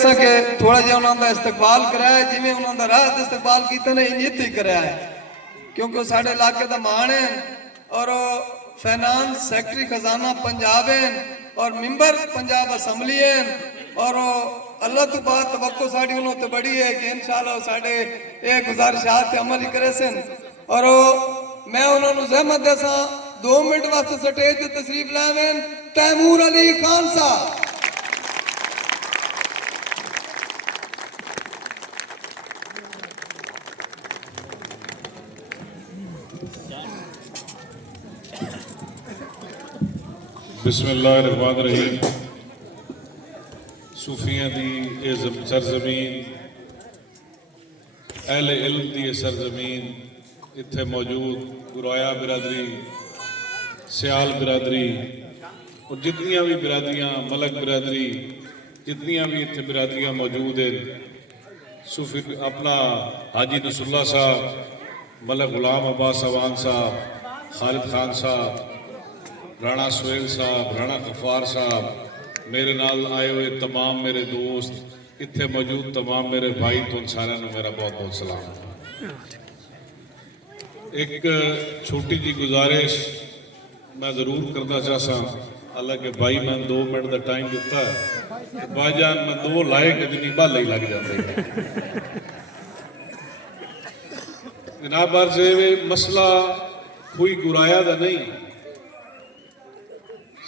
कि थोड़ा जिहा उन्होंने इस्तकबाल कराया जिमें उन्होंने राहत इस्तकबाल किया ने इंज इत्थे कराया है क्योंकि साढ़े इलाके का मान है और फाइनांस सेक्रेटरी खजाना पंजाब है और मेंबर पंजाब असम्बली है और अल्लाह तो बात तवक्को साड़ी उन्होंने तो बड़ी है कि इंशाअल्लाह साढ़े ये गुजारिशात अमल ही करे सन और मैं उन्होंने जहमत दसा 2 मिनट वास्ते स्टेज पर तशरीफ लावें तैमूर अली खान साहब। बिस्मिल्लाहिर्रहमानिर्रहीम। सूफियां दी ये सरजमीन, अहले इल्म दी ये सरजमीन, इत्थे मौजूद गुराया बिरादरी, सियाल बिरादरी और जितनियां भी बिरादरियां, मलक बिरादरी, जितनियां भी इत्थे बिरादरियां मौजूद हैं, सूफी अपना हाजी नसरुल्लाह साहब, मलक गुलाम अब्बास अवान साहब, खालिद खान साहब, राणा सुहेल साहब, राणा गफ्फार साहब, मेरे नाल आए हुए तमाम मेरे दोस्त, इत्थे मौजूद तमाम मेरे भाई, तो सारे मेरा बहुत बहुत सलाम। एक छोटी जी गुजारिश मैं जरूर करना चाहता, हालांकि भाई मैं 2 मिनट का टाइम दिता है, भाईजान मैं 2 लाए कि नहीं बाले ही लग जाते। जनाब अर्ज़ मसला कोई गुराया का नहीं,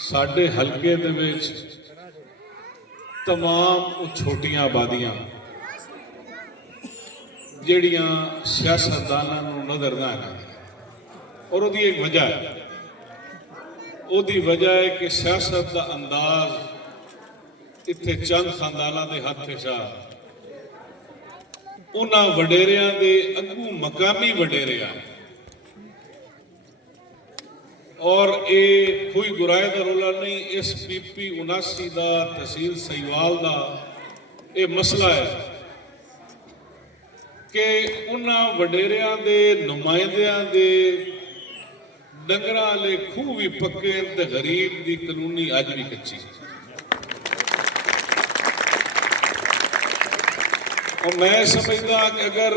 साढ़े हल्के दे विच तमाम छोटियां आबादियां जिहड़ियां सियासतदानां नूं नज़र ना आती और उहदी एक वजह है, उहदी वजह है कि सियासत का अंदाज इत्थे चंद खानदानां दे हत्थ च उन्हां वडेरियां दे अगू मकामी वडेरियां और ये कोई गुराए का रोला नहीं, इस PP 79 का तहसील सहीवाल का ये मसला है कि उन्होंने वडेरिया के नुमाइंदियां के डंगर वाले खूह भी पक्के ते गरीब की कानूनी अज भी कच्ची। और मैं समझदा कि अगर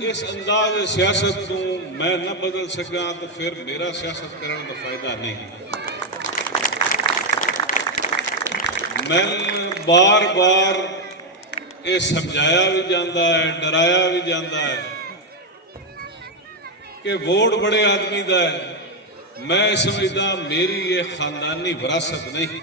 इस अंदाज सियासत को मैं न बदल सका तो फिर मेरा सियासत करने का फायदा नहीं। मैं बार बार ये समझाया भी जाता है, डराया भी जाता है कि वोट बड़े आदमी का है। मैं समझदा मेरी ये खानदानी विरासत नहीं,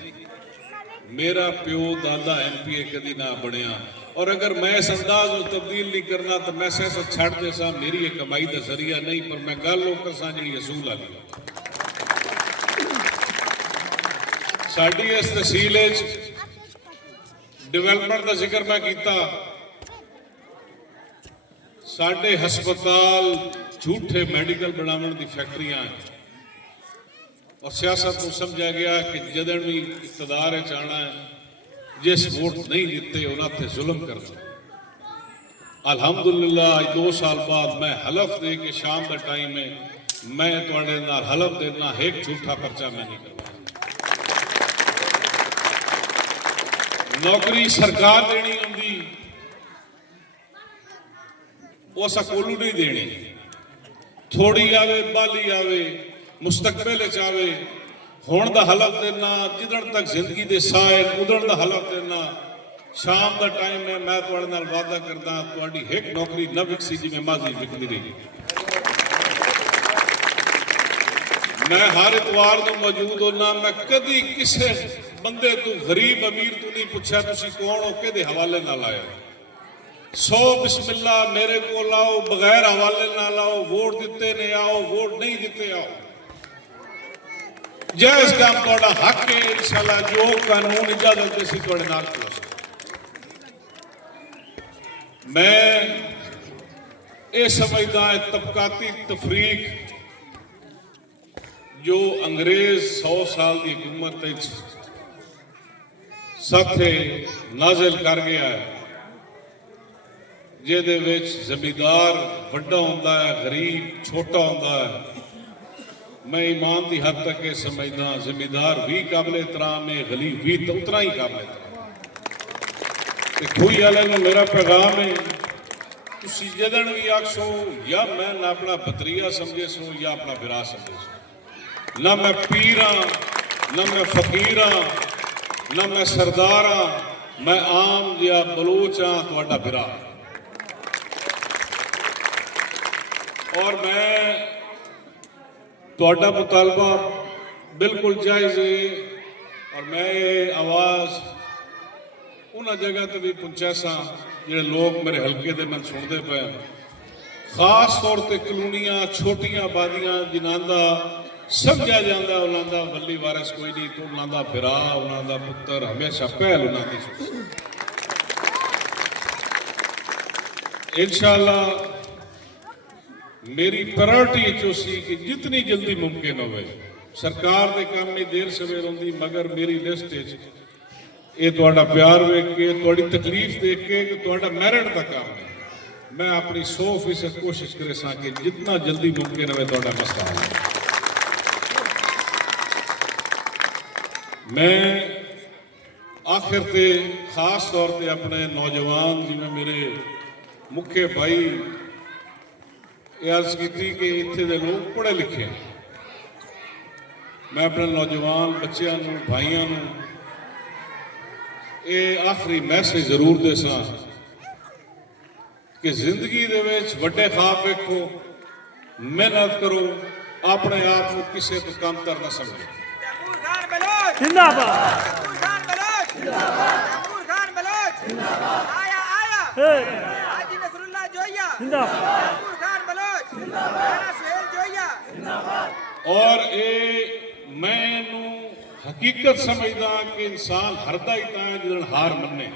मेरा प्यो दादा MP कदी ना बनया और अगर मैं इस अंदाज को तब्दील नहीं करना तो मैं सियासत छड़ दे सा, मेरी ये कमाई का जरिया नहीं। पर मैं गल कर सा जी असूल आ गई साड़ी इस तहसील डिवेलपमेंट का जिक्र मैं किया, साढ़े हस्पताल झूठे मैडिकल बनाने की फैक्ट्रियां और सियासत को समझा गया कि जदन भी इकतदार आना है, जिस वोट नहीं दिते उन्होंने जुल्म करना। अल्हम्दुलिल्लाह 2 साल बाद मैं हलफ दे के शाम का टाइम है, मैं तुहाडे नाल हलफ देना एक झूठा पर्चा मैं नहीं करवा। नौकरी सरकार देनी होंगी वो कोलू नहीं देनी, थोड़ी आवे बाली आवे मुस्तकबिल आवे। हुण दा हलफ देना जिदन तक जिंदगी दे साह उदन दा हलफ देना। शाम का टाइम है, मैं तुहाडे नाल वादा करदा तुहाडी एक नौकरी न विकसी जिवें माजी विकदी रही। मैं हर इतवार को मौजूद होना, मैं कदी किसी बंदे तू गरीब अमीर तू नहीं पूछा तुसी कौन हो, किहदे हवाले नाल आया। 100 बिस्मिल्ला मेरे को लाओ, बगैर हवाले ना लाओ, वोट दिते ने आओ, वोट नहीं दिते आओ। जायज काम थोड़ा हक है, इंशाल्लाह जो कानून इजाजत देसी थोड़े नाल खड़ो। मैं ये समझदा है तबकाती तफरीक जो अंग्रेज 100 साल की हुकूमत साथे नाजिल कर गया है, जिहदे विच जमींदार वड्डा होंदा है, गरीब छोटा होंदा है। मैं ईमान की हद तक ये समझदा जिम्मेदार भी काबिल एहतराम है, गरीब भी तो उतना ही काबिल एहतराम। ਤੇ ਖੂਹੀ ਵਾਲਿਆਂ ਨੂੰ ਮੇਰਾ ਪੈਗਾਮ ਹੈ, ਤੁਸੀਂ ਜਦਣ ਵੀ ਆਖੋ ਜਾਂ ਮੈਂ ਨਾ ਆਪਣਾ ਭਤਰੀਆ ਸਮਝੇ ਸੋ ਜਾਂ ਆਪਣਾ ਵਿਰਾ ਸਮਝੇ ਸੋ, ਨਾ ਮੈਂ ਪੀਰ ਹਾਂ, ਨਾ ਮੈਂ ਫਕੀਰ ਹਾਂ, ਨਾ ਮੈਂ ਸਰਦਾਰ ਹਾਂ, मैं आम जिहा बलूच हाँ, तुहाडा बिरा। और मैं तुहाडा मुतालबा बिल्कुल जायज़ है, और मैं ये आवाज़ उन्हां जगह ते भी पहुंचा सा जिहड़े लोग मेरे हल्के दे मैनूं सुणदे पे, खास तौर ते कलोनियां छोटियां आबादियां जिन्हां दा समझा जाता उन्हों का वली वारिस कोई नहीं, तो उन्हों का बिरा, उन्हों का पुत्र हमेशा पहल उन्होंने इंशाअल्लाह मेरी प्रायोरिटी चो सी कि जितनी जल्दी मुमकिन हो सरकार के काम नहीं देर सवेर होंगी, मगर मेरी लिस्ट ये तुहाडा प्यार वेख के, तुहाडी तकलीफ देख के कि तुहाडा मैरिट का काम है, मैं अपनी 100% कोशिश करे सा कि जितना जल्दी मुमकिन हो तुहाडा मसला हल। मैं आखिर ते खास तौर पे अपने नौजवान जिवें मेरे मुख्य भाई अर्ज की कि इत्थे दे लोग पढ़े लिखे, मैं अपने नौजवान बच्चों नूं भाइयों नूं ये आखिरी मैसेज जरूर देसां कि जिंदगी दे विच वड्डे ख्वाब वेखो, मेहनत करो, अपने आप को किसी तो कमतर न समझो। और ये मैं हकीकत समझदा कि इंसान हरदा ही तां जिदण हार मन्ने।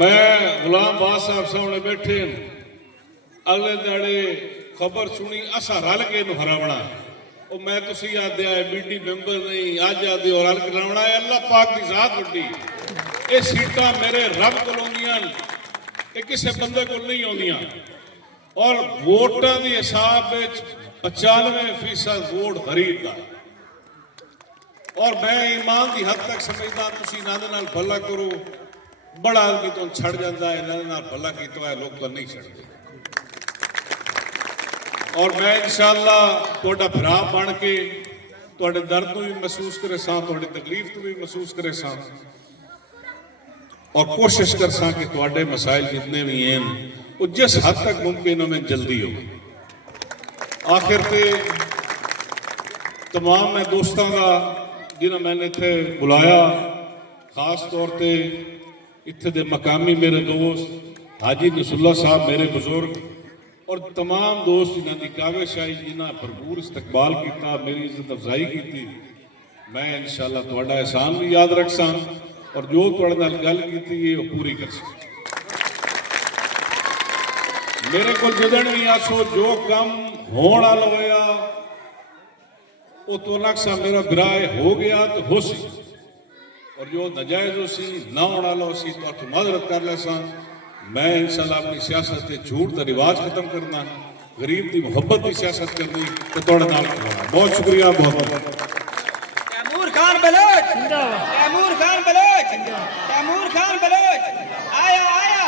मैं गुलाम बाद साहब सामने बैठे अगले दिहाड़े खबर सुनी असा रल के इनू हरावना, और मैं तुसी आदे आए बीडी मैंबर नहीं अज आदे और रल के हरावना है, अल्लाह पाक की जात वड्डी, ये सीटां मेरे रब कोल आउंदियां, ये किसी बंदे कोल नहीं आउंदियां, और वोटां दी हिसाब विच 95% वोट गरीब दा, और मैं ईमान की हद तक समझदा तुसी इन्हां दे नाल भला करो, बड़ा आदमी तो छड़ जाता है, इन्हां दे नाल भला कीता है लोग तो नहीं छड़ते। और मैं इंशाअल्लाह तुहाडा भरा बन के तुहाडे दर्द को भी महसूस करे सा, तुहाडी तकलीफ को भी महसूस करे सा, और कोशिश कर सा कि तुहाडे मसाइल जितने भी हैं वो जिस हद तक मुमकिन हो में जल्दी हो। आखिर ते तमाम मैं दोस्तों का जिन्हें मैंने इत्थे बुलाया, खास तौर पे इत्थे दे मकामी मेरे दोस्त हाजी नसरुल्लाह साहब मेरे बुजुर्ग, और तमाम दोस्त जिन्हों की काविश आई, जिन्हें भरपूर इस्तकबाल किया, मेरी इज्जत अफजाई की, मैं इंशाअल्लाह तुहाडा एहसान भी याद रख सा, और जो तुहाडे नाल गल कीती है वो पूरी कर सा। मेरे को जदन भी आसो जो काम होने वाला होया वो तो नक्शा मेरा बिराए हो गया तो हो सी, और जो नाजायज हो सी ना होने वाला हो सी तो माजरत कर ले सा। मैं इंशाअल्लाह अपनी सियासत से झूठ का रिवाज खत्म करना, गरीब की मुहब्बत की सियासत करनी, तो थोड़ा नाल करना। बहुत शुक्रिया, बहुत बहुत। तैमूर खान बलोच, तैमूर खान बलोच, तैमूर खान बलोच, आया आया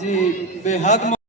जी बेहद